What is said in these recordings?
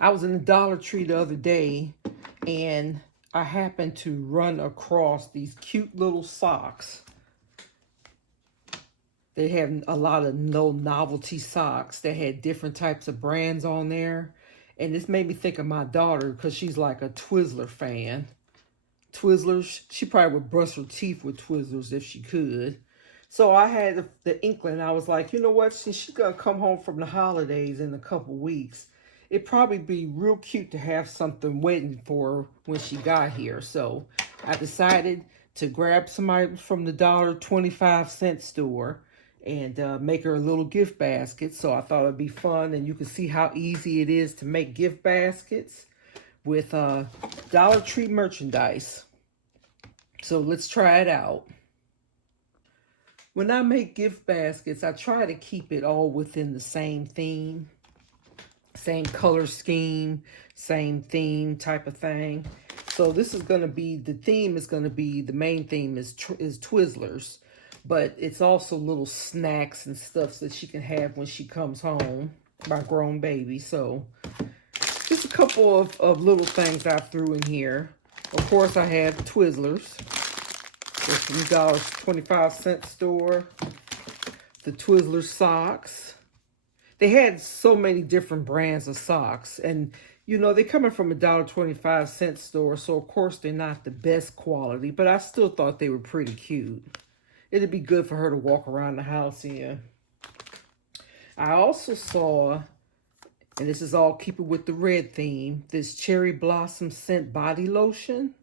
I was in the Dollar Tree the other day and I happened to run across these cute little socks. They had a lot of novelty socks that had different types of brands on there. And this made me think of my daughter because she's like a Twizzler fan. Twizzlers, she probably would brush her teeth with Twizzlers if she could. So I had the inkling. I was like, you know what? Since she's going to come home from the holidays in a couple weeks, it'd probably be real cute to have something waiting for her when she got here. So I decided to grab some items from the $1.25 store and make her a little gift basket. So I thought it'd be fun, and you can see how easy it is to make gift baskets with Dollar Tree merchandise. So let's try it out. When I make gift baskets, I try to keep it all within the same theme, same color scheme, same theme type of thing. So this is going to be, the theme is going to be, the main theme is Twizzlers. But it's also little snacks and stuff that she can have when she comes home, my grown baby. So just a couple of little things I threw in here. Of course, I have Twizzlers. It's from the $1.25 store. The Twizzlers socks. They had so many different brands of socks. And, you know, they're coming from a $1.25 store. So, of course, they're not the best quality. But I still thought they were pretty cute. It'd be good for her to walk around the house in. I also saw, and this is all keeping with the red theme, this cherry blossom scent body lotion.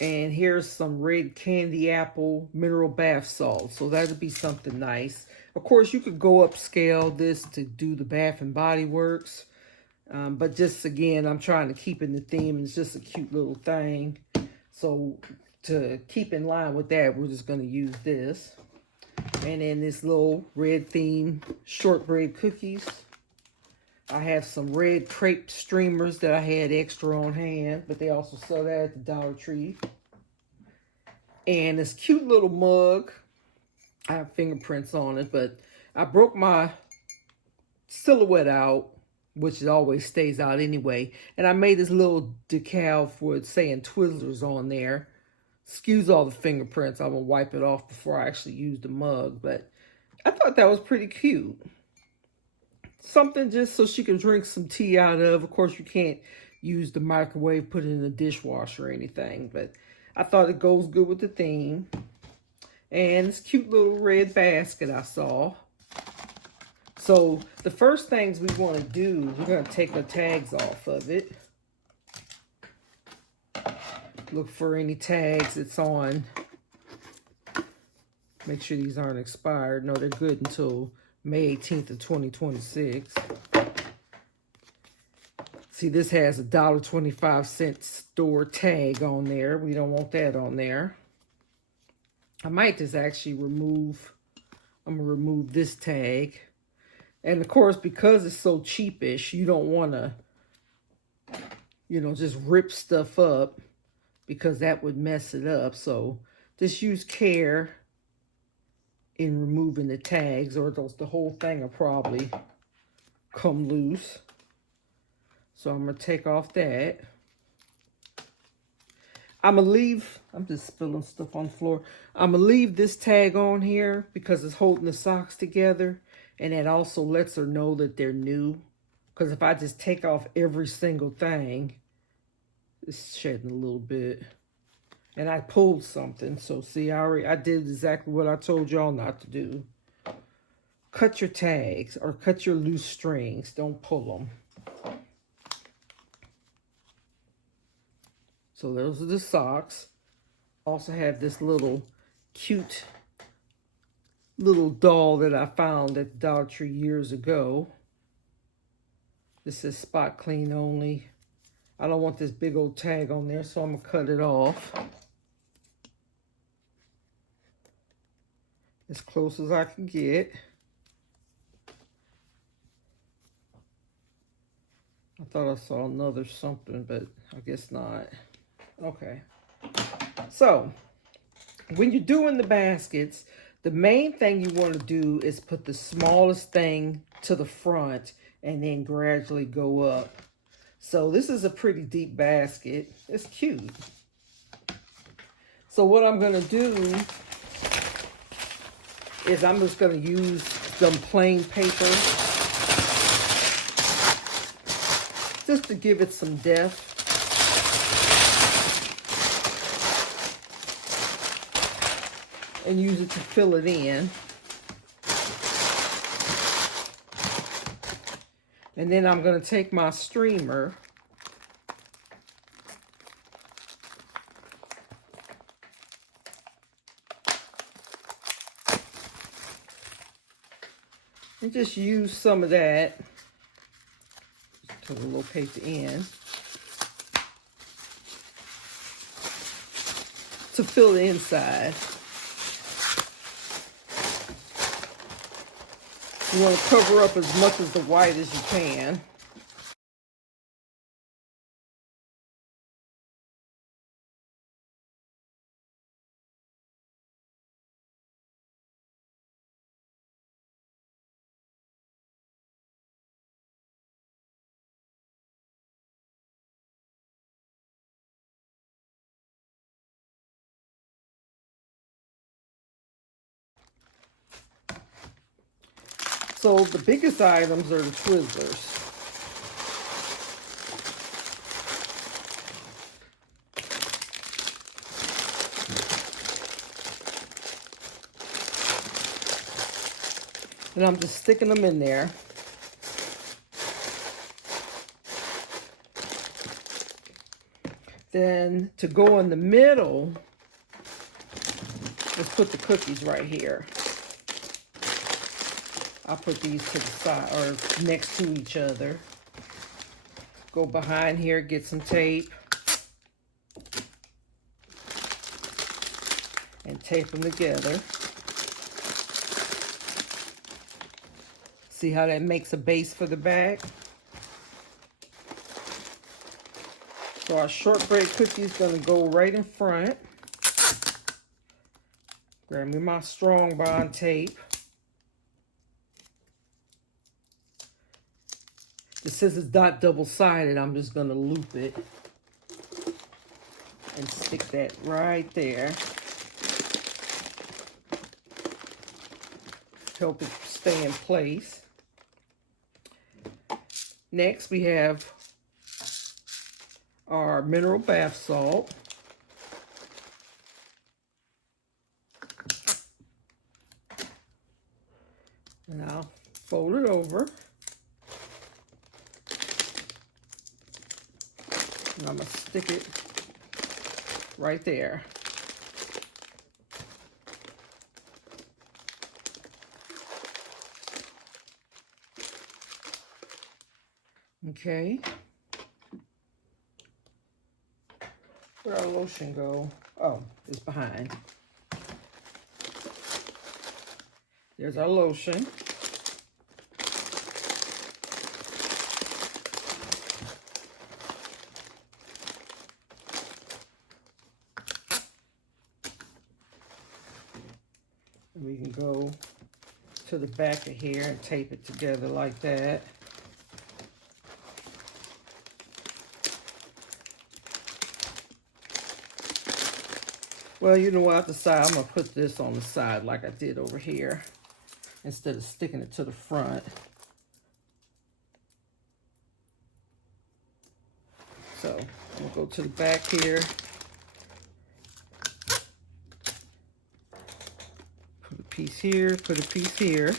And here's some red candy apple mineral bath salt. So that'd be something nice. Of course, you could go upscale this to do the Bath and Body Works. But just, again, I'm trying to keep in the theme. It's just a cute little thing. So to keep in line with that, we're just going to use this. And then this little red theme shortbread cookies. I have some red crepe streamers that I had extra on hand, but they also sell that at the Dollar Tree. And this cute little mug. I have fingerprints on it, but I broke my silhouette out, which it always stays out anyway. And I made this little decal for it saying Twizzlers on there. Excuse all the fingerprints. I'm going to wipe it off before I actually use the mug. But I thought that was pretty cute. Something just so she can drink some tea out of. Of course, you can't use the microwave, put it in the dishwasher or anything. But I thought it goes good with the theme. And this cute little red basket I saw. So the first things we want to do, we're going to take the tags off of it. Look for any tags it's on. Make sure these aren't expired. No, they're good until May 18th of 2026. See, this has a $1.25 store tag on there. We don't want that on there. I might just actually I'm going to remove this tag. And of course, because it's so cheapish, you don't want to, you know, just rip stuff up because that would mess it up. So just use care in removing the tags, or the whole thing will probably come loose. So I'm going to take off that. I'm just spilling stuff on the floor. I'm going to leave this tag on here because it's holding the socks together. And it also lets her know that they're new. Because if I just take off every single thing, it's shedding a little bit. And I pulled something. So see, I did exactly what I told y'all not to do. Cut your tags or cut your loose strings. Don't pull them. So those are the socks. Also have this little cute little doll that I found at the Dollar Tree years ago. This is spot clean only. I don't want this big old tag on there, so I'm going to cut it off. As close as I can get. I thought I saw another something, but I guess not. Okay. So, when you're doing the baskets, the main thing you want to do is put the smallest thing to the front and then gradually go up. So this is a pretty deep basket. It's cute. So what I'm going to do is I'm just going to use some plain paper just to give it some depth. And use it to fill it in. And then I'm going to take my streamer and just use some of that to locate the end to fill the inside. You want to cover up as much of the white as you can. So the biggest items are the Twizzlers. And I'm just sticking them in there. Then to go in the middle, let's put the cookies right here. I'll put these to the side or next to each other. Go behind here, get some tape. And tape them together. See how that makes a base for the back? So our shortbread cookie is going to go right in front. Grab me my strong bond tape. Since it's not double-sided, I'm just going to loop it and stick that right there. Help it stay in place. Next, we have our mineral bath salt. And I'll fold it over. And I'm going to stick it right there. Okay. Where'd our lotion go? Oh, it's behind. There's our lotion. And we can go to the back of here and tape it together like that. Well, you know what, I'll decide I'm going to put this on the side like I did over here instead of sticking it to the front. So I'm going to go to the back here. Put a piece here, put a piece here.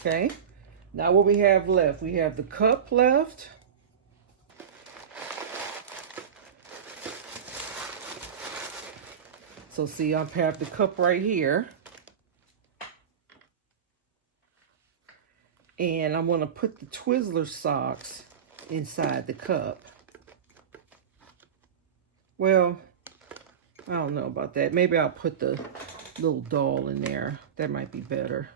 Okay, now what we have left, we have the cup left. So see, I have the cup right here. And I'm going to put the Twizzler socks inside the cup. Well, I don't know about that. Maybe I'll put the little doll in there. That might be better.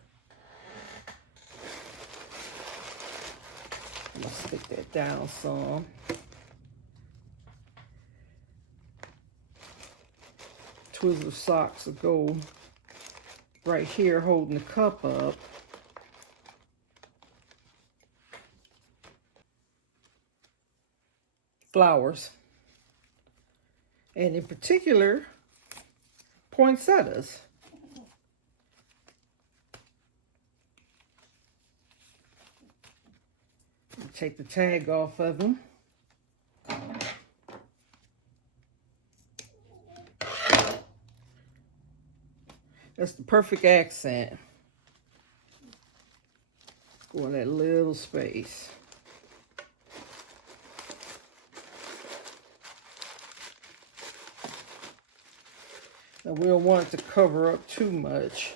I'm going to stick that down some. Twizzler socks will go right here holding the cup up. Flowers. And in particular, poinsettias. Take the tag off of them. That's the perfect accent. Go in that little space. Now we don't want it to cover up too much.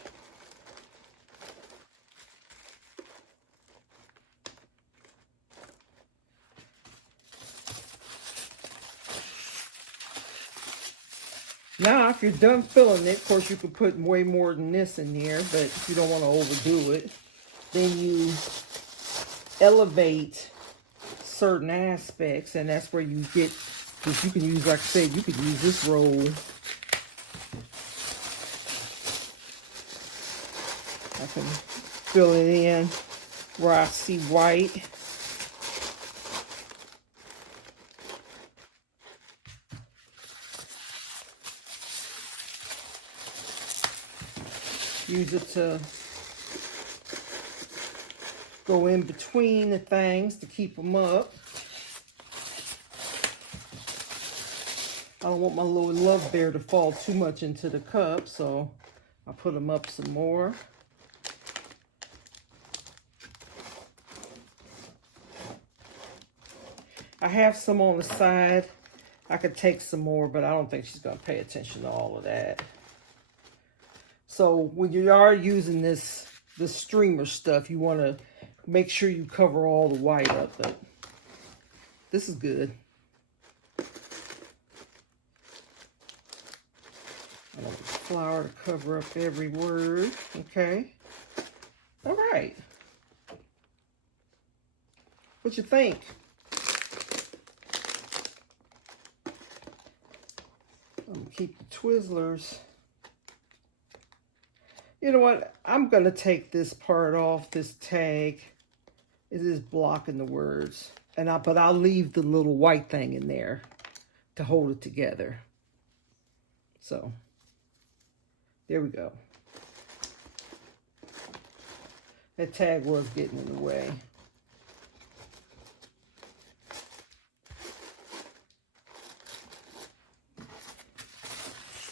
Now, if you're done filling it, of course, you could put way more than this in there, but if you don't want to overdo it, then you elevate certain aspects, and that's where you get, because you can use, like I said, you could use this roll. I can fill it in where I see white. Use it to go in between the things to keep them up. I don't want my little love bear to fall too much into the cup, so I'll put them up some more. I have some on the side. I could take some more, but I don't think she's going to pay attention to all of that. So when you are using this streamer stuff, you want to make sure you cover all the white up. But this is good. I want the flour to cover up every word. Okay. All right. What you think? I'm going to keep the Twizzlers. You know what? I'm going to take this part off, this tag. It is blocking the words. But I'll leave the little white thing in there to hold it together. So, there we go. That tag was getting in the way.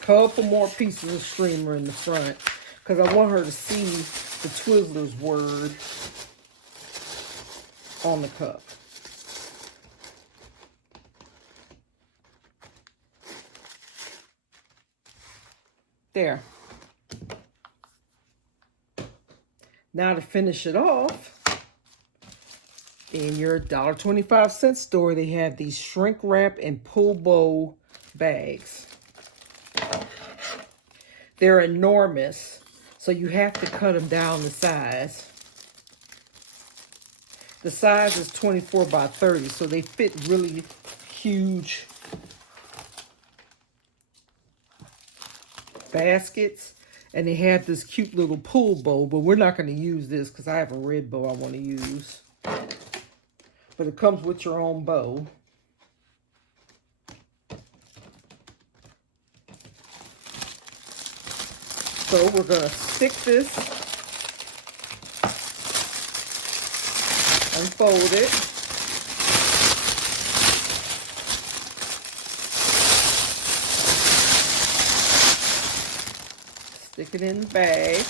Couple more pieces of streamer in the front, because I want her to see the Twizzlers word on the cup. There. Now to finish it off, in your $1.25 store, they have these shrink wrap and pull bow bags. They're enormous, so you have to cut them down the size. The size is 24 by 30, so they fit really huge baskets. And they have this cute little pull bow, but we're not going to use this because I have a red bow I want to use. But it comes with your own bow. So we're going to stick this, unfold it, stick it in the bag.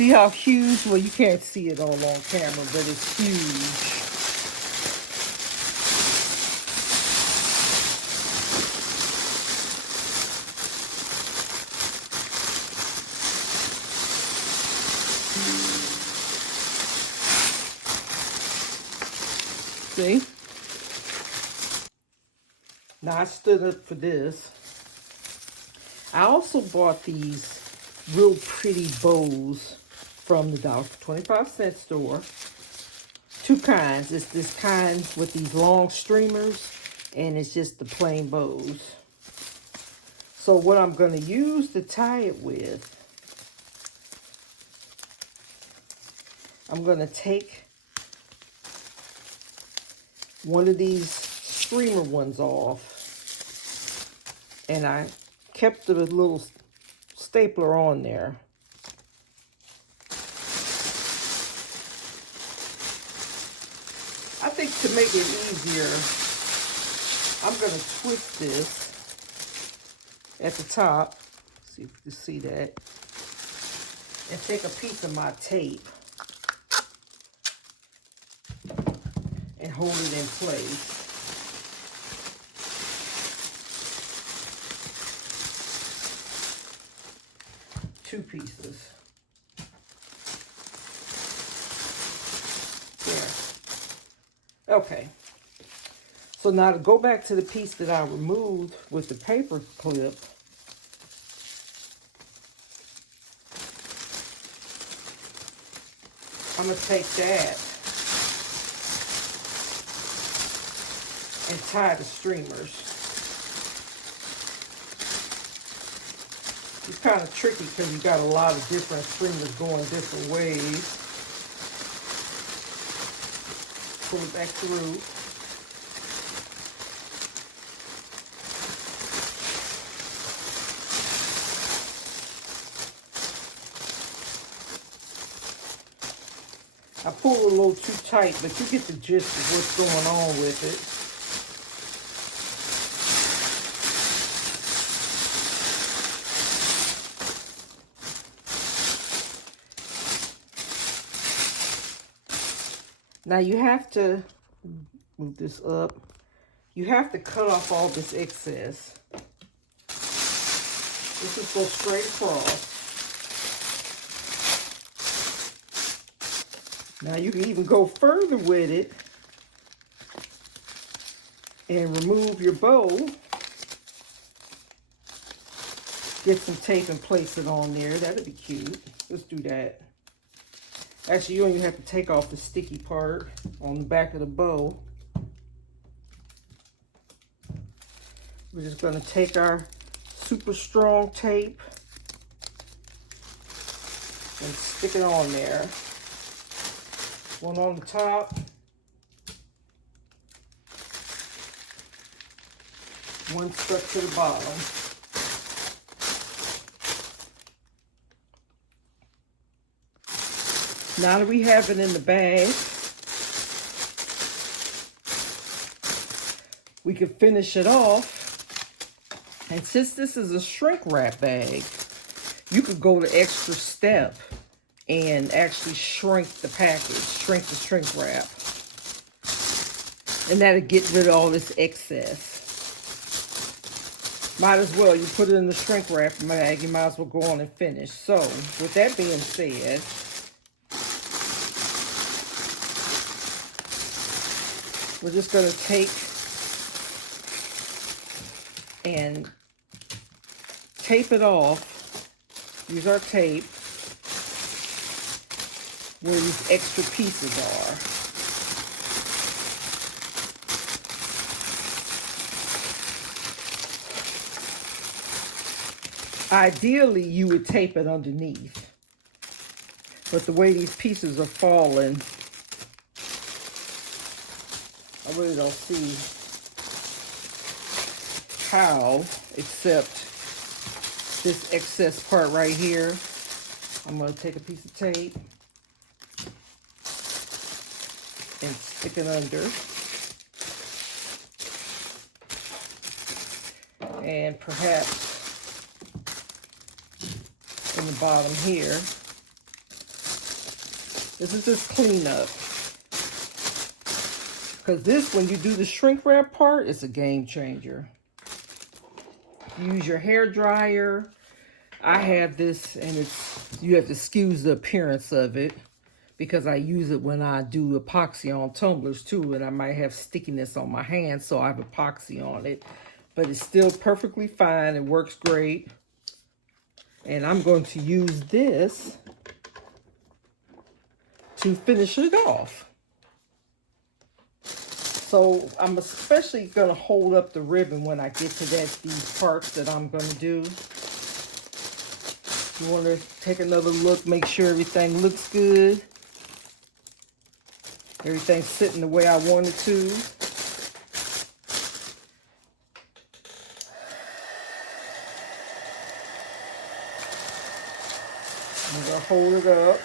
See how huge? Well, you can't see it all on camera, but it's huge. See? Now I stood up for this. I also bought these real pretty bows from the $1.25 store. Two kinds. It's this kind with these long streamers, and it's just the plain bows. So what I'm going to use to tie it with, I'm going to take one of these streamer ones off, and I kept the little stapler on there. I think to make it easier, I'm going to twist this at the top, see if you can see that, and take a piece of my tape and hold it in place. Two pieces. There. Okay. So now to go back to the piece that I removed with the paper clip, I'm going to take that and tie the streamers. It's kind of tricky because you got a lot of different streamers going different ways. Pull it back through. I pulled a little too tight, but you get the gist of what's going on with it. Now you have to move this up. You have to cut off all this excess. This just goes straight across. Now you can even go further with it and remove your bow. Get some tape and place it on there. That'd be cute. Let's do that. Actually, you don't even have to take off the sticky part on the back of the bow. We're just going to take our super strong tape and stick it on there. One on the top. One stuck to the bottom. Now that we have it in the bag, we can finish it off. And since this is a shrink wrap bag, you could go the extra step and actually shrink the package, shrink the shrink wrap. And that'll get rid of all this excess. Might as well, you put it in the shrink wrap bag, you might as well go on and finish. So, with that being said, we're just going to take and tape it off. Use our tape where these extra pieces are. Ideally, you would tape it underneath. But the way these pieces are falling, I really don't see how, except this excess part right here. I'm going to take a piece of tape and stick it under. And perhaps in the bottom here. This is just cleanup. Because this, when you do the shrink wrap part, it's a game changer. Use your hair dryer. I have this, and you have to excuse the appearance of it because I use it when I do epoxy on tumblers too, and I might have stickiness on my hands, so I have epoxy on it. But it's still perfectly fine. It works great. And I'm going to use this to finish it off. So I'm especially going to hold up the ribbon when I get to these parts that I'm going to do. You want to take another look, make sure everything looks good. Everything's sitting the way I want it to. I'm going to hold it up.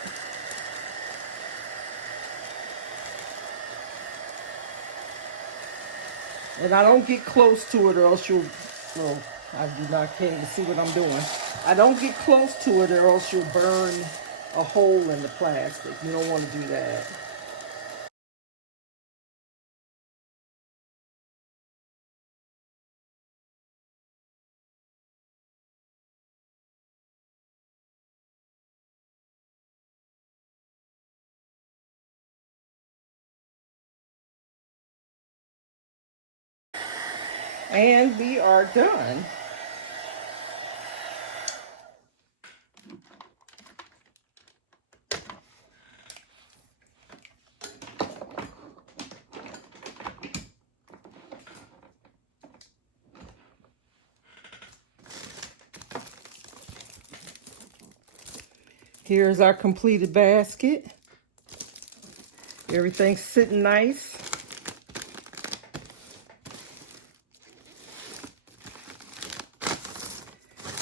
And I don't get close to it or else you'll, well, I can't even see what I'm doing. I don't get close to it or else you'll burn a hole in the plastic. You don't want to do that. And we are done. Here's our completed basket. Everything's sitting nice.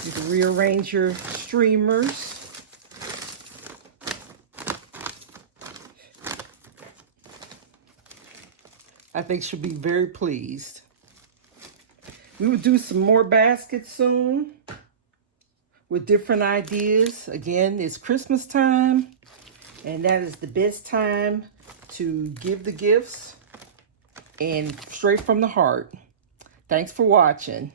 You can rearrange your streamers. I think she'll be very pleased. We will do some more baskets soon with different ideas. Again, it's Christmas time, and that is the best time to give the gifts and straight from the heart. Thanks for watching.